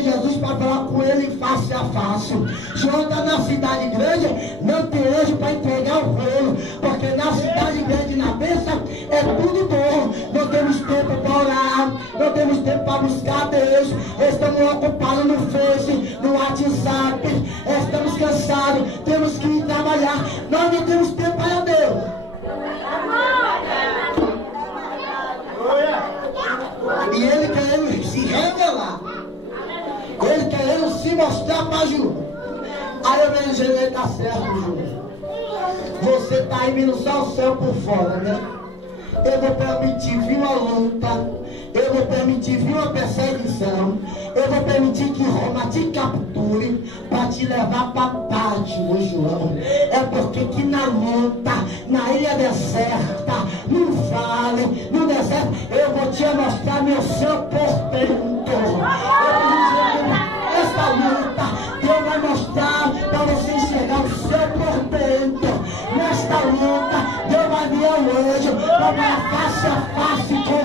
Jesus para falar com ele face a face. João está na cidade grande, não tem anjo para entregar o rolo, porque na cidade grande, na bênção, é tudo bom. Não temos tempo para orar, não temos tempo para buscar Deus. Estamos ocupados no Face, no WhatsApp, estamos cansados, temos que ir trabalhar. Nós não temos tempo para Deus. E ele querendo se revelar, ele querendo se mostrar para Ju. Aí eu vejo dizer, tá certo, Ju. Você está indo só o céu por fora, né? Eu vou permitir vir uma luta, eu vou permitir vir uma perseguição, eu vou permitir que Roma te capture para te levar para pátio, João. É porque que na luta, na ilha deserta, no vale, no deserto, eu vou te mostrar meu seu portento. Essa luta, Deus vai mostrar para você enxergar o seu portento. Nesta luta, Deus vai vir ao anjo para face a face com